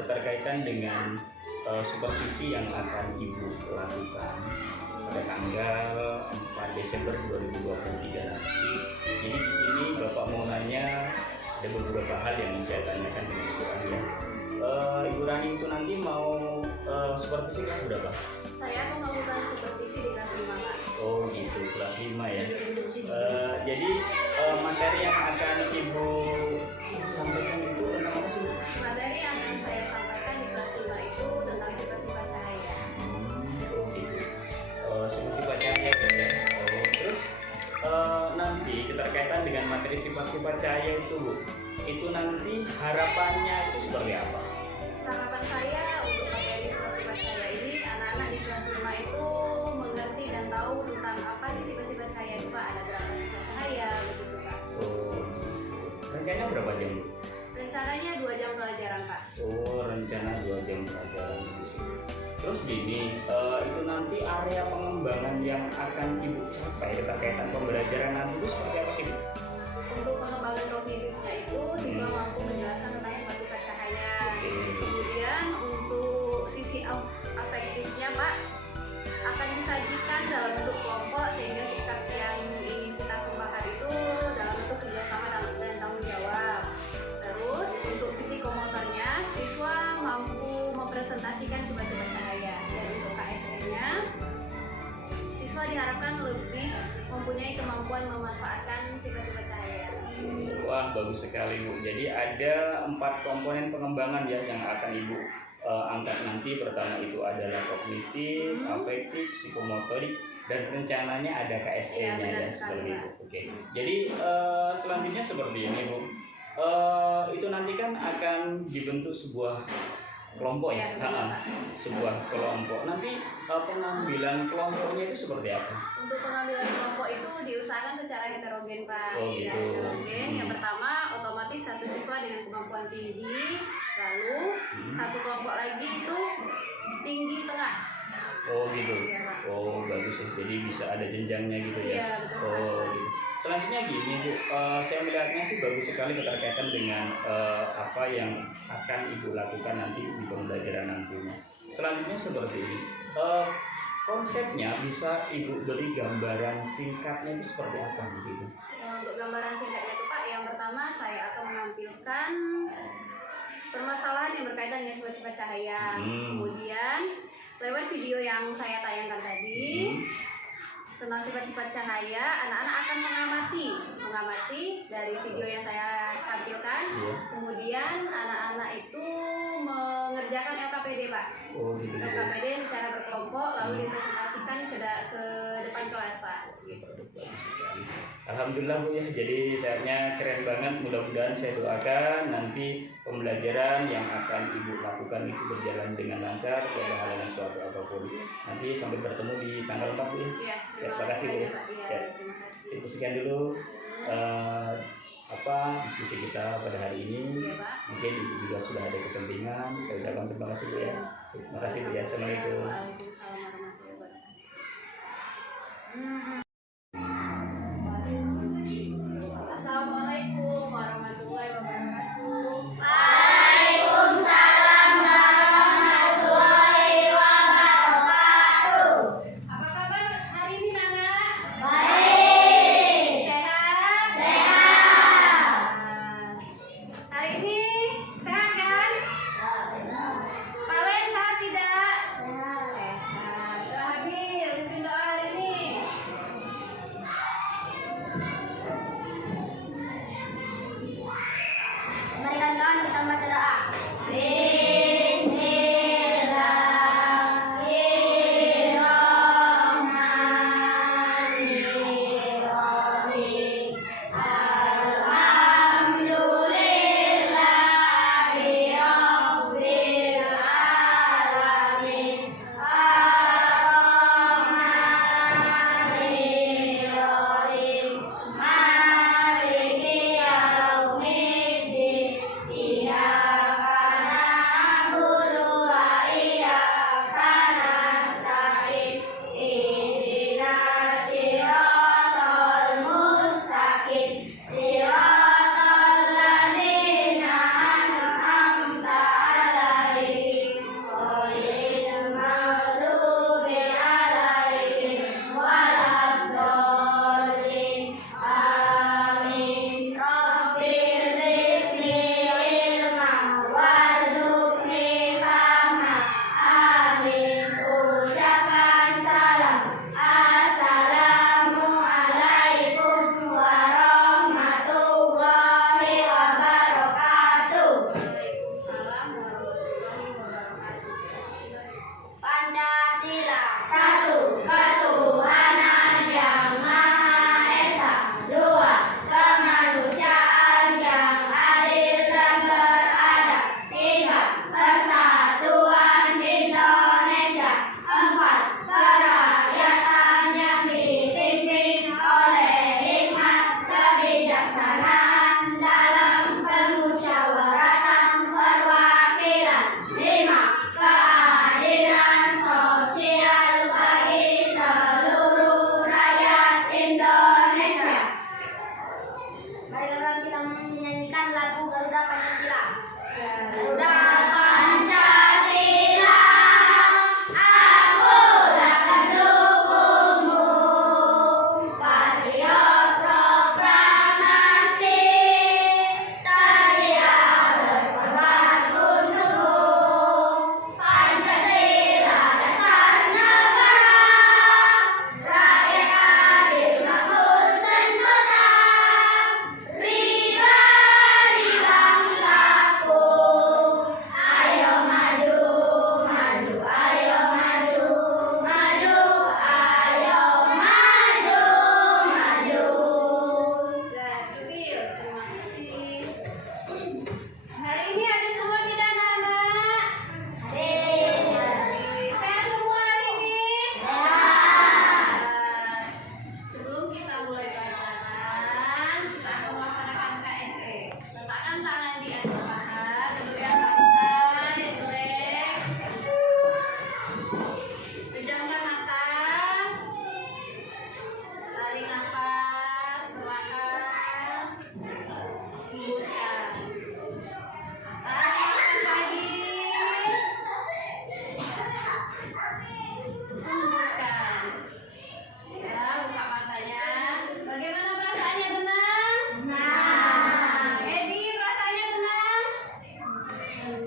keterkaitan dengan supervisi yang akan Ibu lakukan pada tanggal 4 Desember 2023 nanti. Jadi di sini Bapak mau nanya ada beberapa hal yang saya tanyakan dengan Ibu Rani ya. Ibu Rani itu nanti mau supervisi kelas berapa? Saya akan melakukan supervisi di kelas 5, Pak. Oh gitu, kelas 5 ya. Jadi materi yang akan Ibu sampaikan itu tentang apa sih? Materi yang akan saya sampaikan di kelas 5 itu tentang sifat-sifat cahaya. Oh gitu. Sifat-sifat cahaya ya. Terus nanti keterkaitan dengan materi sifat-sifat cahaya itu Bu, itu nanti harapannya itu seperti apa? Harapan saya untuk materi sifat-sifat cahaya ini, anak-anak di kelas 5 itu mengerti dan tahu tentang apa sih sifat-sifat cahaya itu, Pak. Ada berapa sifat cahaya, begitu, Pak. Oh, rencananya berapa jam Bu? Rencananya 2 jam pelajaran, Pak. Oh, rencana 2 jam pelajaran di sini. Terus gini, itu nanti area pengembangan yang akan Ibu capai keterkaitan pembelajaran nanti itu seperti apa sih Bu? Untuk pengembangan kognitifnya itu, siswa mampu menjelaskan tentang sifat-sifat cahaya. Kemudian untuk sisi afektifnya, Pak, akan disajikan dalam bentuk kelompok sehingga sikap yang ingin kita kembangkan itu dalam bentuk kerjasama dan tanggung jawab. Terus untuk psikomotornya, siswa mampu mempresentasikan sifat-sifat cahaya. Dan untuk KSE-nya, siswa diharapkan lebih mempunyai kemampuan memanfaatkan sifat-sifat cahaya. Wah, bagus sekali Bu. Jadi ada 4 komponen pengembangan ya yang akan Ibu angkat nanti. Pertama itu adalah kognitif, afektif, psikomotorik, dan rencananya ada KSE-nya ya, seperti itu. Oke. Jadi selanjutnya seperti ini Bu. Itu nanti kan akan dibentuk sebuah kelompok ya, sebuah kelompok. Nanti pengambilan kelompoknya itu seperti apa? Untuk pengambilan kelompok itu diusahakan secara heterogen, Pak. Oh, gitu. Heterogen. Yang pertama otomatis satu siswa dengan kemampuan tinggi, lalu satu kelompok lagi itu tinggi tengah. Oh gitu. Iya, Pak. Oh bagus ya. Jadi bisa ada jenjangnya gitu ya. Iya, betul. Oh gitu. Selanjutnya gini Bu, saya melihatnya sih bagus sekali keterkaitan dengan apa yang akan Ibu lakukan nanti di pembelajaran nantinya. Selanjutnya seperti ini. Konsepnya bisa Ibu beri gambaran singkatnya itu seperti apa gitu? Untuk gambaran singkatnya itu, Pak, yang pertama saya akan menampilkan permasalahan yang berkaitan dengan sifat-sifat cahaya. Kemudian lewat video yang saya tayangkan tadi tentang sifat-sifat cahaya, anak-anak akan mengamati dari video yang saya tampilkan. Kemudian anak-anak itu mengerjakan LKPD, Pak. Oh gitu. LKPD secara berkelompok lalu dipresentasikan ke depan kelas, Pak. Alhamdulillah Bu ya, jadi sayapnya keren banget. Mudah-mudahan saya doakan nanti pembelajaran yang akan Ibu lakukan itu berjalan dengan lancar, tidak ada halangan suatu apapun. Nanti sampai bertemu di tanggal 4 Bu ya. Iya, Terima kasih Bu. terima kasih. Itu sekian dulu diskusi kita pada hari ini. Iya, Pak. Mungkin Ibu juga sudah ada kepentingan. Saya ucapkan terima kasih Bu ya. Terima kasih Bu ya. Assalamualaikum. Waalaikumsalam warahmatullahi wabarakatuh. Assalamualaikum warahmatullahi wabarakatuh. Waalaikumsalam warahmatullahi wabarakatuh. Apa kabar hari ini, Nana? Baik. Sehat? Sehat. Hari ini sehat kan? Palen sehat tidak? Sehat. Habil, pimpin doa hari ini.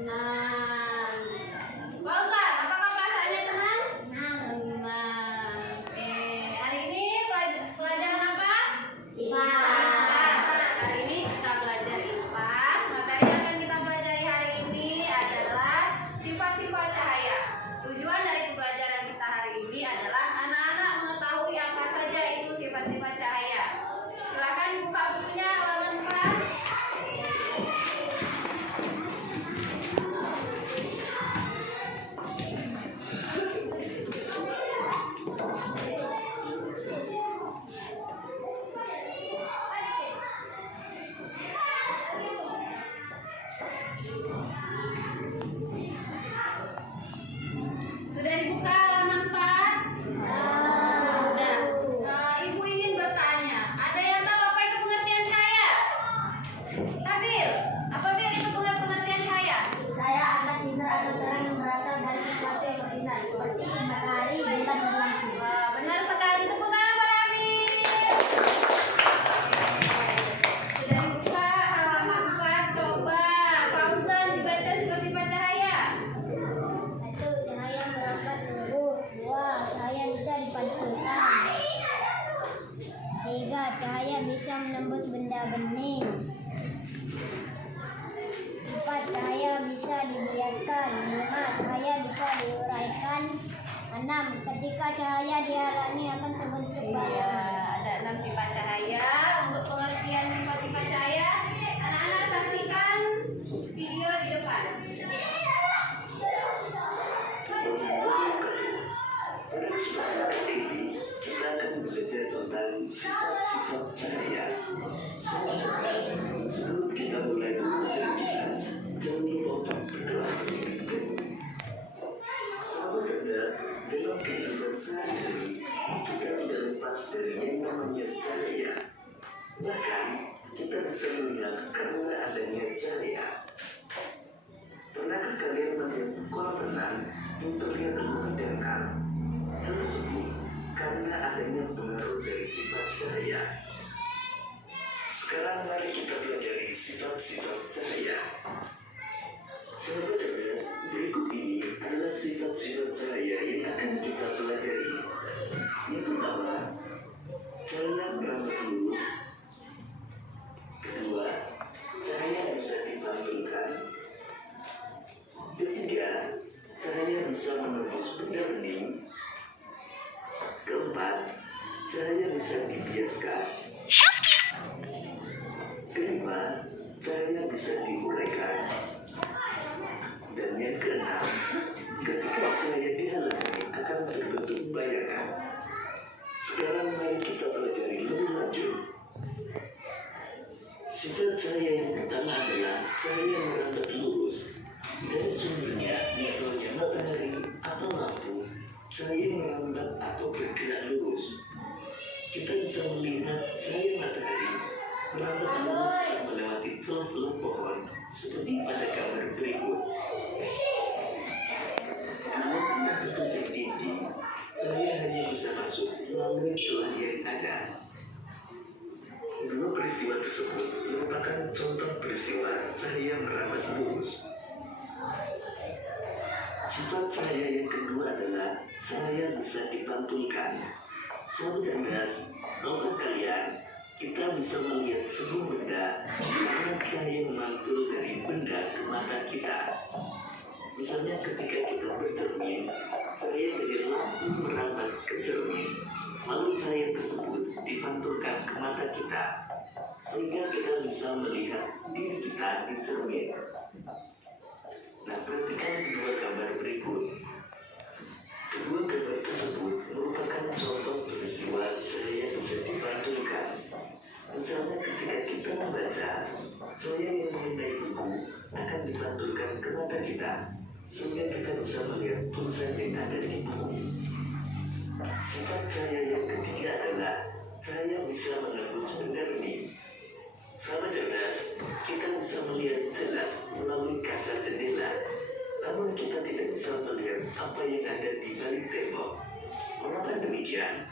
Tenang. Pak Ustaz, apakah perasaannya tenang? Tenang. Hari ini pelajaran apa? IPAS. Hari ini kita belajar IPAS. Materi yang akan kita pelajari hari ini adalah sifat-sifat cahaya. Tujuan dari pembelajaran kita hari ini adalah anak-anak mengetahui apa saja itu sifat-sifat cahaya. Silakan dibuka bukunya halaman 4. Sudah dibuka halaman 4? Sudah. Ibu ingin bertanya, ada yang tahu apa itu pengertian cahaya? Tabil, apa itu pengertian cahaya? Saya adalah sinar atau terang yang berasal dari sesuatu yang bersinar, seperti matahari, bulan, dan langsung. Benar sekali, tepuk tangan pada Amin. Sudah dibuka halaman 4, coba Fauzan dibaca sifat-sifat cahaya. 1. Cahaya merambah seluruh. 2. Cahaya bisa dipantulkan. 3. Cahaya bisa menembus benda bening. 4. Cahaya bisa dibiaskan. 5. Cahaya bisa diuraikan. 6. Ketika cahaya dihalangi akan terbentuk Iya, bayangan. ada 6 sifat cahaya. Untuk pengertian sifat-sifat cahaya, anak-anak saksikan video di depan. Pada kesempatan ini kita akan belajar tentang sifat-sifat cahaya. Sahabat cerdas, sebelum kita mulai belajar kita, jangan lupa untuk berdoa terlebih dahulu. Sahabat cerdas, dalam kehidupan sehari-hari kita tidak lepas dari yang namanya cahaya. Bahkan kita bisa melihat karena adanya cahaya. Pernahkah kalian melihat kolam renang yang terlihat lebih dangkal? Hal tersebut karena adanya pengaruh dari sifat cahaya. Sekarang mari kita pelajari sifat-sifat cahaya. Sahabat cerdas, berikut ini adalah sifat-sifat cahaya yang akan kita pelajari. Yang pertama, cahaya beramah lurus. Kedua, cahaya bisa dipantulkan. Ketiga, cahaya bisa menembus benda bening. Keempat, cahaya bisa dibiaskan. Kelima, cahaya bisa diuraikan. Dan yang keenam, ketika cahaya dihalangi akan terbentuk bayangan. Sekarang mari kita pelajari lebih lanjut. Sifat cahaya yang pertama adalah cahaya merambat lurus. Dari sumbernya, misalnya matahari atau lampu, cahaya merambat atau bergerak lurus. Kita bisa melihat cahaya matahari merambat lurus dan melewati celah-celah pohon, seperti pada gambar berikut. Kalau tengah tertutup dinding, cahaya hanya bisa masuk melalui celah yang ada. Dua peristiwa tersebut merupakan contoh peristiwa cahaya merambat lurus. Sifat cahaya yang kedua adalah cahaya bisa dipantulkan. Sahabat cerdas, tahukah kalian, kita bisa melihat sebuah benda karena cahaya memantul dari benda ke mata kita. Misalnya ketika kita bercermin, cahaya dari lampu merambat ke cermin, lalu cahaya tersebut dipantulkan ke mata kita, sehingga kita bisa melihat diri kita di cermin. Nah, perhatikan dua gambar berikut. Kedua gambar tersebut merupakan contoh peristiwa cahaya bisa dipantulkan. Misalnya ketika kita membaca, cahaya yang mengenai buku akan dipantulkan ke mata kita, sehingga kita bisa melihat tulisan yang ada di buku. Sifat cahaya yang ketiga adalah cahaya bisa menembus benda bening. Sahabat cerdas, kita bisa melihat jelas melalui kaca jendela, namun kita tidak bisa melihat apa yang ada di balik tembok. Mengapa demikian?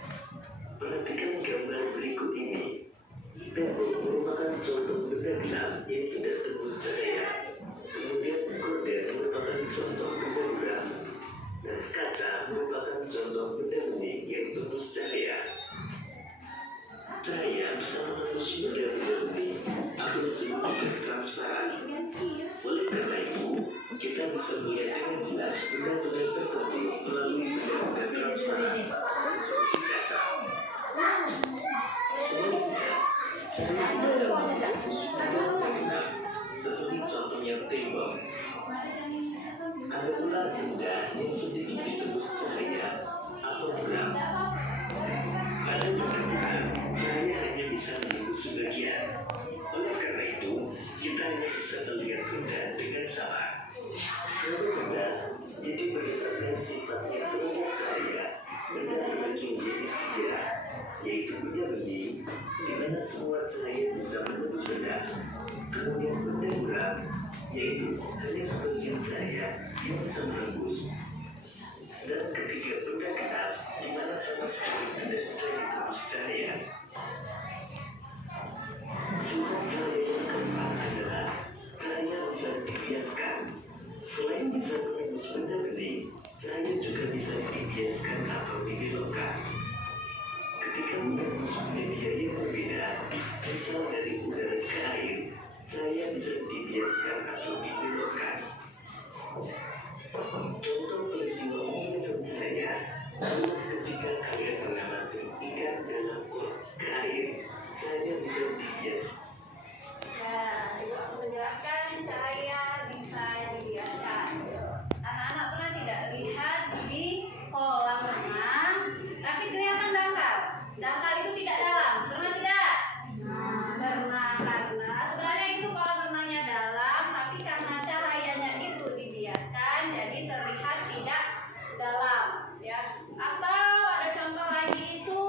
Perhatikan gambar berikut ini. Tembok merupakan contoh benda gelap yang tidak tembus cahaya. Kemudian gorden bisa melihat dengan jelas benda-benda tertentu melalui benda-benda transparan seperti kaca. Sebaliknya, cahaya tidak dapat menembus benda gelap seperti contohnya tembok. Ada pula benda yang sedikit ditembus cahaya atau terang. Pada benda cahaya hanya bisa menembus sebagian. Oleh karena itu, kita hanya bisa melihat benda dengan sama. Suatu benda jadi berdasarkan sifatnya terhadap cahaya, benda terbagi menjadi tiga, yaitu benda bening, di mana semua cahaya bisa menembus benda. Kemudian benda buram, yaitu hanya sebagian cahaya yang bisa menembus. Dan ketiga benda gelap, di mana sama sekali tidak bisa ditembus cahaya. Sifat cahaya yang keempat adalah cahaya bisa dibiaskan. Selain bisa menembus benda bening, cahaya juga bisa dibiaskan atau dibelokkan. Ketika menembus media yang berbeda, misal dari udara ke air, cahaya bisa dibiaskan atau dibelokkan. Contoh peristiwa pembiasan cahaya adalah ketika kalian mengamati ikan dalam got ke air, cahaya bisa dibiaskan. Ya, Ibu aku menjelaskan cahaya bisa dibiaskan. Anak-anak pernah tidak lihat di kolam renang, tapi kelihatan dangkal. Dangkal itu tidak dalam, pernah tidak? Pernah, karena sebenarnya itu kolam renangnya dalam, tapi karena cahayanya itu dibiaskan, jadi terlihat tidak dalam. Ya, atau ada contoh lagi itu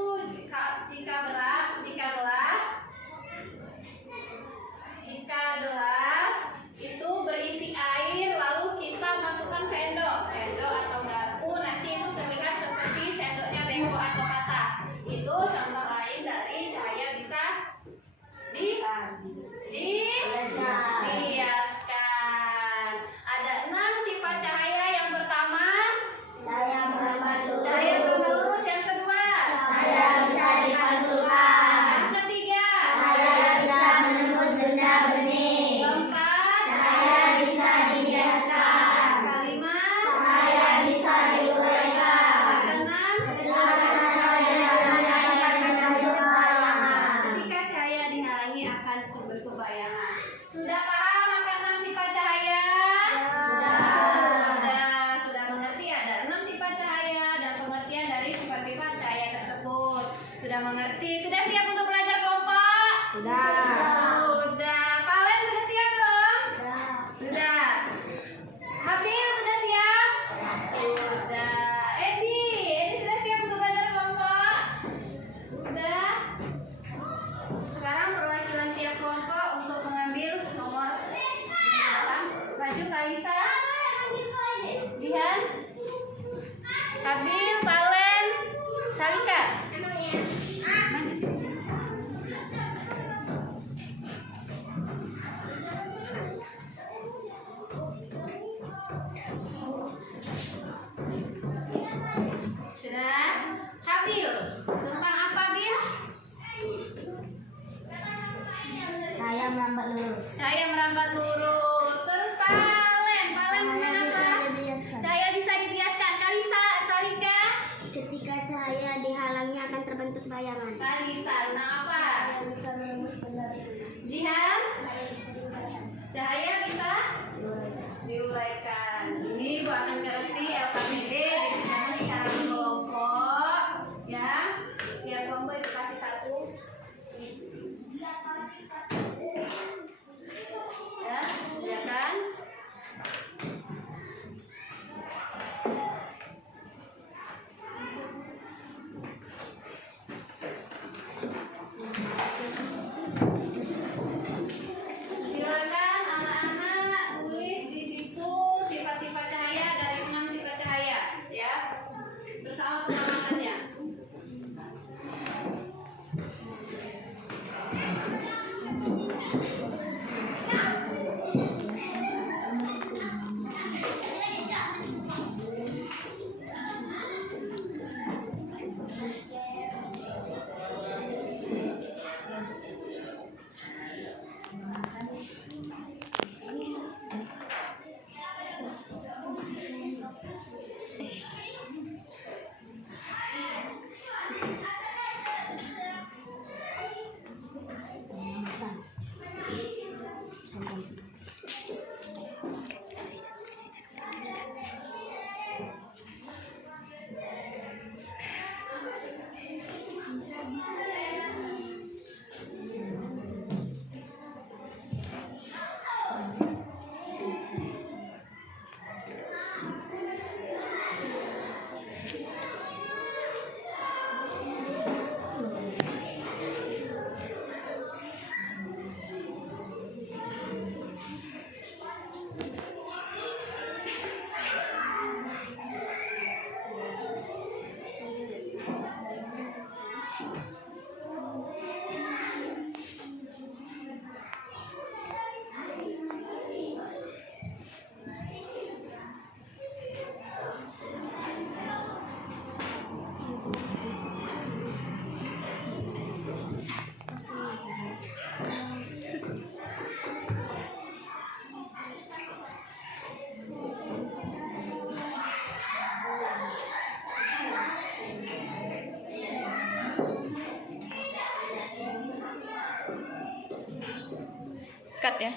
dekat ya.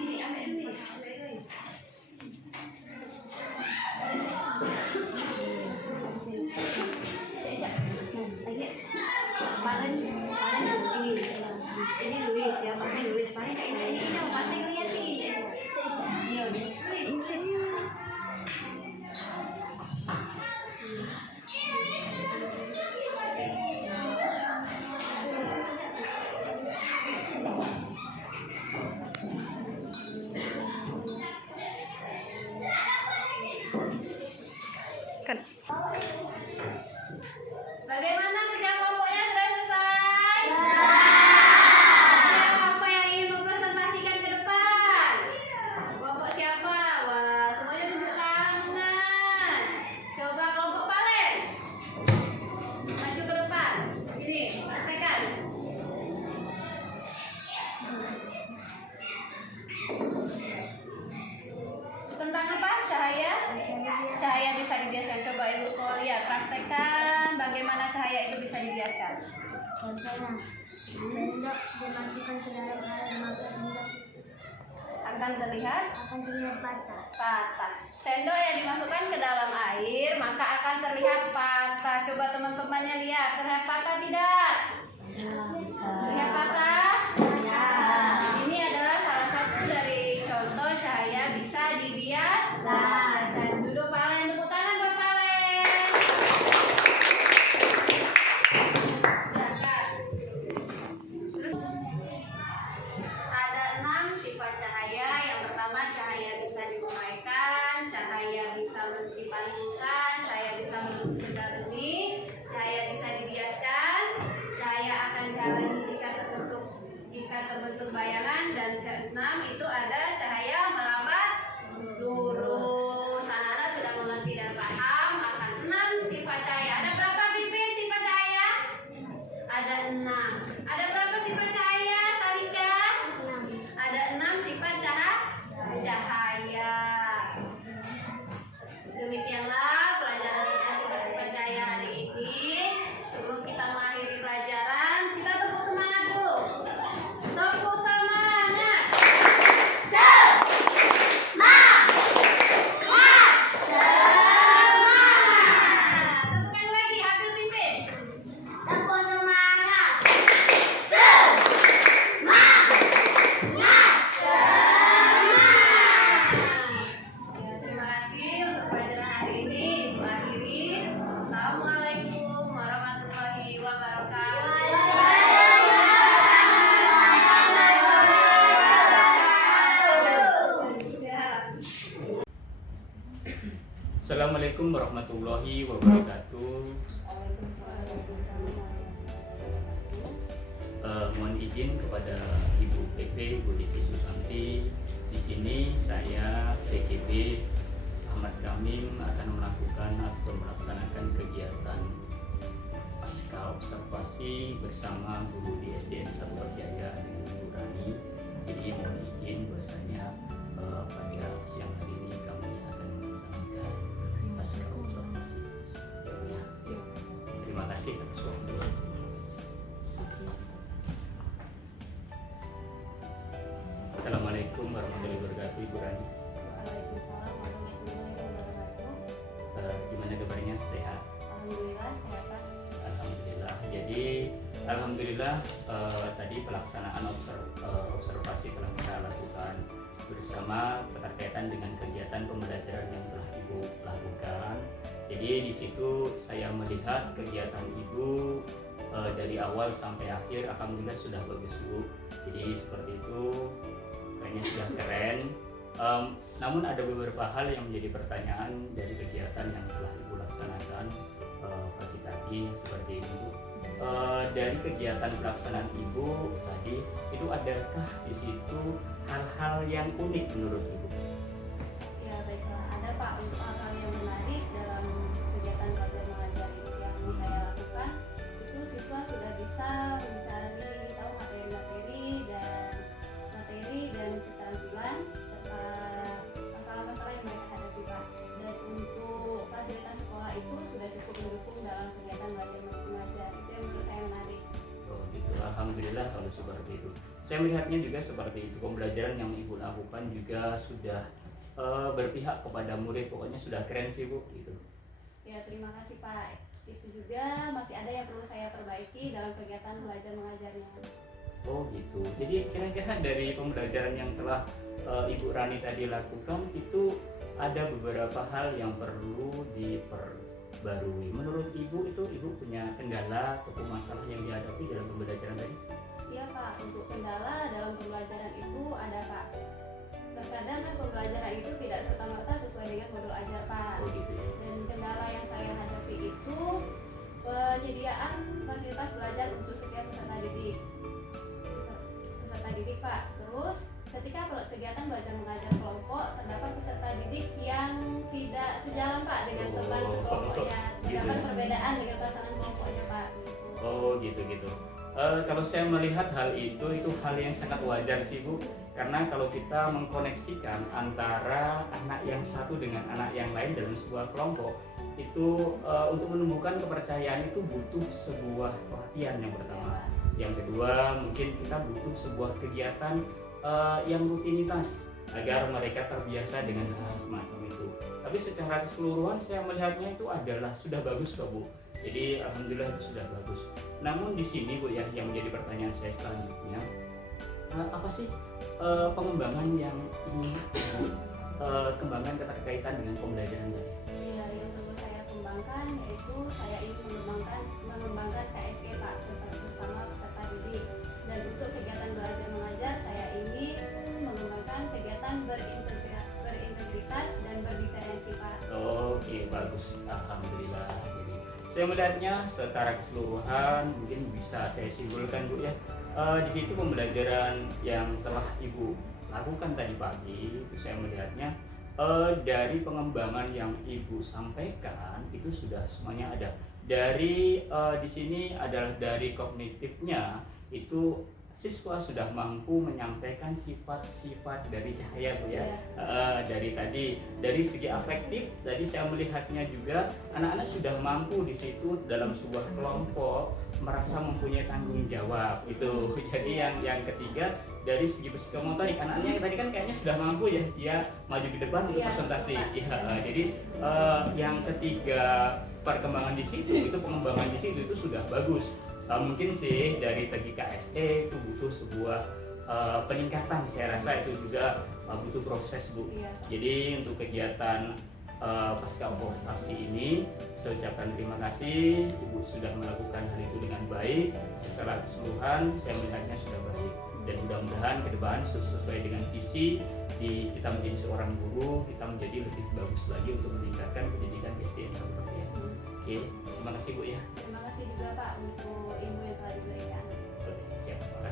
Ini ambil dulu, ambil dulu. Paling ini Luis ya, pakai Luis paling kayak ini pakai lihat nih. Iya, Luis. Kan Bagaimana kerja kelompoknya sudah selesai? Siapa yang ingin mempresentasikan ke depan? Kelompok siapa? Wah, semuanya tunjuk tangan. Coba kelompok Valen. Maju ke depan. Sini, praktekkan. Tentang apa? Cahaya? Cahaya bisa dibiaskan. Coba Ibu Ko lihat, praktekkan bagaimana cahaya itu bisa dibiaskan. Contohnya, sendok dimasukkan ke dalam air maka sendok Akan terlihat akan terlihat patah. patah. Sendok yang dimasukkan ke dalam air maka akan terlihat patah. Coba teman-temannya lihat, terlihat patah tidak? Terlihat patah? Nah, ini adalah salah satu dari contoh cahaya bisa dibiaskan. Duduk Valen, tepuk tangan buat Valen. Ada 6 sifat cahaya. Yang pertama, cahaya bisa diuraikan, cahaya bisa dipalingkan, cahaya bisa menembus benda bening, cahaya bisa dibiaskan, cahaya akan jalan jika terbentuk bayangan, dan keenam itu ada cahaya merambat lurus. Anak-anak sudah mengerti dan paham akan 6 sifat cahaya. Ada berapa bibit sifat cahaya? Ada 6. Ada berapa sifat cahaya, Salika? Ada 6 sifat cahaya. Demikianlah pelajaran kita sifat cahaya hari ini. Sebelum kita mengakhiri pelajaran, kita tepuk semangat dulu. Tepuk semangat. Semangat. Sebutkan lagi, ambil pimpin. Tepuk semangat. Terima kasih untuk pelajaran hari ini. Ibu akhiri. Assalamualaikum warahmatullahi wabarakatuh. Assalamualaikum warahmatullahi wabarakatuh. Mohon izin kepada Ibu PP, Bu Desi Susanti. Di sini saya PKB Ahmad Kamim akan melakukan atau melaksanakan kegiatan pasca observasi bersama guru di SDN 1 Jaya dengan Ibu Rani. Jadi mohon izin bahwasanya pada siang hari ini kami akan melaksanakan pasca observasi. Terima kasih atas waktu. Assalamualaikum warahmatullahi wabarakatuh, Ibu Rani. Waalaikumsalam warahmatullahi wabarakatuh. Gimana kabarnya? Sehat? Alhamdulillah sehat, Pak. Alhamdulillah. Jadi alhamdulillah tadi pelaksanaan observasi telah kita lakukan bersama berkaitan dengan kegiatan pembelajaran yang telah Ibu lakukan. Jadi di situ saya melihat kegiatan Ibu dari awal sampai akhir alhamdulillah sudah bagus, Bu. Jadi seperti itu, kayaknya sudah keren. Namun ada beberapa hal yang menjadi pertanyaan dari kegiatan yang telah Ibu laksanakan pagi tadi seperti itu. Dari kegiatan pelaksanaan Ibu tadi itu adakah di situ hal-hal yang unik menurut Ibu? Ya baiklah, ada Pak, untuk hal-hal yang menarik dalam kegiatan belajar mengajar itu yang saya lakukan, itu siswa sudah bisa mencari tahu materi dan keterampilan serta masalah-masalah yang mereka hadapi, Pak. Dan untuk fasilitas sekolah itu sudah cukup mendukung dalam kegiatan belajar mengajar. Itu yang menurut saya menarik. Oh gitu. Alhamdulillah kalau seperti itu. Saya melihatnya juga seperti itu, pembelajaran yang Ibu lakukan juga sudah berpihak kepada murid, pokoknya sudah keren sih Bu gitu. Ya, terima kasih Pak. Itu juga masih ada yang perlu saya perbaiki dalam kegiatan belajar mengajarnya. Oh gitu. Jadi kira-kira dari pembelajaran yang telah Ibu Rani tadi lakukan itu ada beberapa hal yang perlu diperbarui. Menurut Ibu itu Ibu punya kendala atau masalah yang dihadapi dalam pembelajaran tadi? Iya Pak, untuk kendala dalam pembelajaran itu ada Pak. Terkadang kan pembelajaran itu tidak serta-merta sesuai dengan modul ajar Pak. Oh gitu ya. Dan kendala yang saya hadapi itu penyediaan fasilitas belajar untuk setiap peserta didik. Peserta didik Pak. Terus ketika kegiatan belajar mengajar kelompok terdapat peserta didik yang tidak sejalan Pak dengan teman sekelompoknya. Terdapat Gitu. perbedaan dengan pasangan kelompoknya Pak. Gitu. Oh gitu. Kalau saya melihat hal itu hal yang sangat wajar sih Bu, karena kalau kita mengkoneksikan antara anak yang satu dengan anak yang lain dalam sebuah kelompok itu untuk menumbuhkan kepercayaan itu butuh sebuah perhatian yang pertama. Yang kedua mungkin kita butuh sebuah kegiatan yang rutinitas agar mereka terbiasa dengan hal semacam itu. Tapi secara keseluruhan saya melihatnya itu adalah sudah bagus kok Bu. Jadi alhamdulillah itu sudah bagus. Namun di sini Bu ya, yang menjadi pertanyaan saya selanjutnya, apa sih pengembangan yang ingin Ibu kembangkan keterkaitan dengan pembelajaran tadi? Iya, yang perlu saya kembangkan yaitu saya ingin mengembangkan KSE Pak bersama peserta didik. Dan untuk kegiatan belajar mengajar saya ingin mengembangkan kegiatan berintegritas dan berdiferensi Pak. Oke, bagus. Alhamdulillah. Jadi saya melihatnya secara keseluruhan mungkin bisa saya simpulkan Bu ya. Di situ pembelajaran yang telah Ibu lakukan tadi pagi itu saya melihatnya dari pengembangan yang Ibu sampaikan itu sudah semuanya ada. Dari di sini adalah dari kognitifnya itu siswa sudah mampu menyampaikan sifat-sifat dari cahaya Bu ya. Dari segi afektif tadi saya melihatnya juga anak-anak sudah mampu di situ dalam sebuah kelompok merasa mempunyai tanggung jawab itu. Jadi yang ketiga dari segi psikomotorik anak-anaknya tadi kan kayaknya sudah mampu ya, dia maju ke depan untuk presentasi. Jadi yang ketiga perkembangan di situ itu pengembangan di situ itu sudah bagus. Mungkin sih dari segi KSE itu butuh sebuah peningkatan, saya rasa itu juga butuh proses Bu. Iya. Jadi untuk kegiatan pasca vokasi ini saya ucapkan terima kasih, Ibu sudah melakukan hal itu dengan baik. Secara keseluruhan saya melihatnya sudah baik dan mudah-mudahan ke depan sesuai dengan visi kita menjadi seorang guru, kita menjadi lebih bagus lagi untuk meningkatkan pendidikan SD yang seperti ini. Oke, terima kasih Bu ya. Terima kasih juga Pak untuk ilmu yang telah diberikan. Oke, siap. Terima